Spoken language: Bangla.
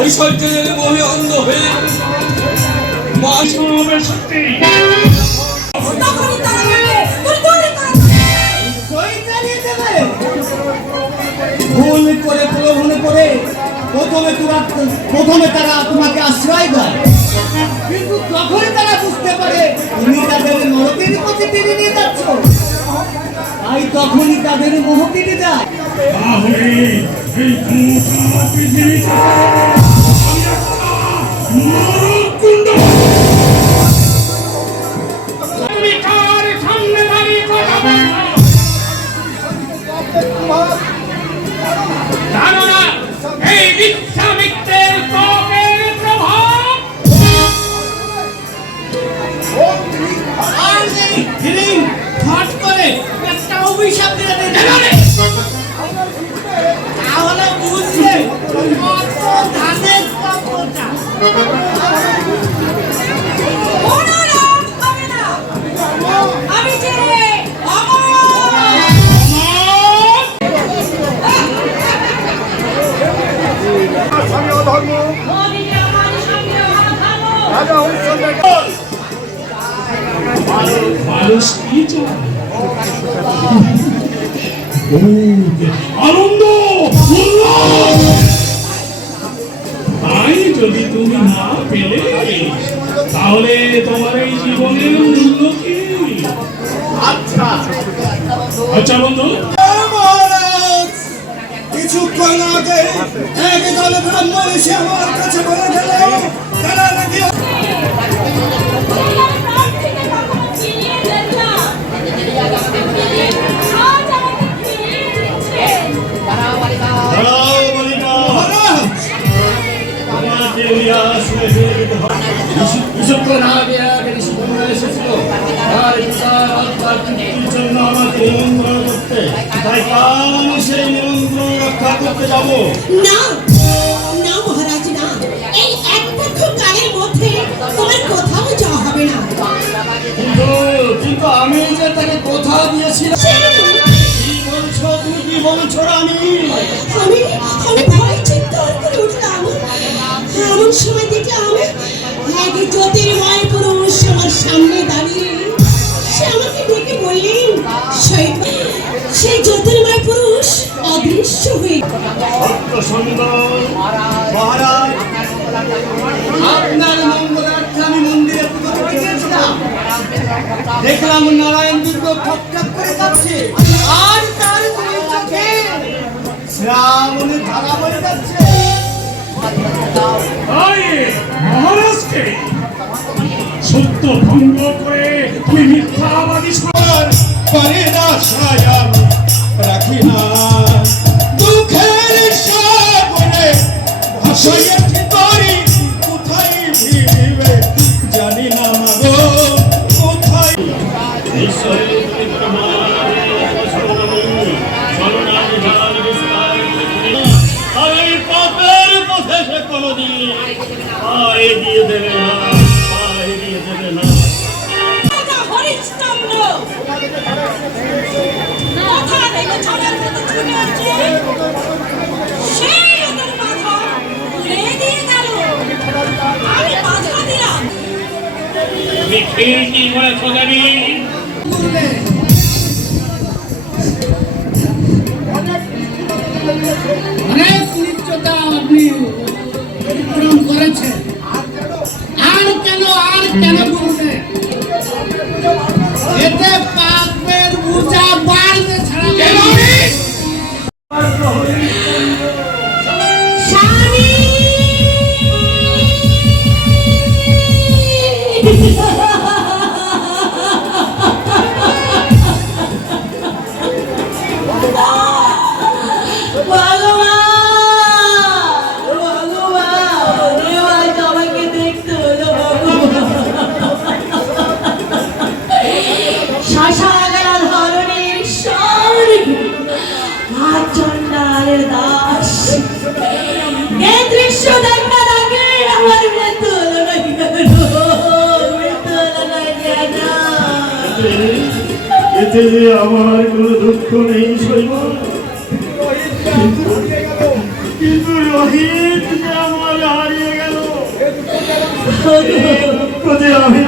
ঐশ্বর্যের মোহে অন্ধ হয়ে সত্যি ভুল করে প্রলোভন করে প্রথমে তারা তোমাকে আশ্রয় দেয়, কিন্তু তখনই তারা বুঝতে পারে তুমি তাদের নরকের পথে টেনে নিয়ে যাচ্ছ, তাই তখনই তাদের মোহ কেটে যায়। আনন্দ তাই যদি তুমি না পেলে তাহলে তোমার এই জীবনের মূল্য কি? আচ্ছা বন্ধু, কিছুক্ষণ আগে একদল ব্রাহ্মণ এসে আমার কাছে বলে গেল তারা নাকি জন্য আমাকে নিমন্ত্রণ করতে, তাই আমি সেই নিমন্ত্রণ রক্ষা করতে যাবো না। না মহারাজ না, এই এক পক্ষ কালের মধ্যে তোমার কোথাও যাওয়া হবে না। কিন্তু আমি যে তাকে কথা দিয়েছিলাম। কি বলছো তুমি? কি বলছো? আমি ভয় চিন্তার করে উঠলাম। এমন সময় দেখলাম এক জ্যোতির্ময় পুরুষ আমার সামনে দাঁড়িয়ে। সে আমাকে ডেকে বললেন, সেই জ্যোতির্ময় পুরুষ অদৃশ্য হয়ে মহারাজ, আপনার মঙ্গলার্থে আমি মন্দিরে পুজো করতে গিয়েছিলাম। দেখলাম নারায়ণ বিগ্রহ ঠকঠক করে যাচ্ছে, আর তার দুই চোখে শ্রাবণের ধারা বয়ে যাচ্ছে। মহারাজকে সত্য ভঙ্গ করে তুমি মিথ্যাবাদী করে না সায়াম রাখি না দুঃখের সাগরে ভাসাইয়া তরি কোথায় ভিড়বে জানি না মাগো কোথায়। পাপের পথে সে কোনদিন পায়ে দিয়ে দেবে না, পায়ে দিয়ে দেবে না। কি করেছো দেবী? অনেক নিত্যতা আপনি অতিক্রম করেছেন, আর কেন করবে? এতে পাপের বোঝা বাড়বে ছাড়া এতে যে আমার কোনো দুঃখ নেই শৈব, কিন্তু রোহিত যে আমার হারিয়ে গেল। আমি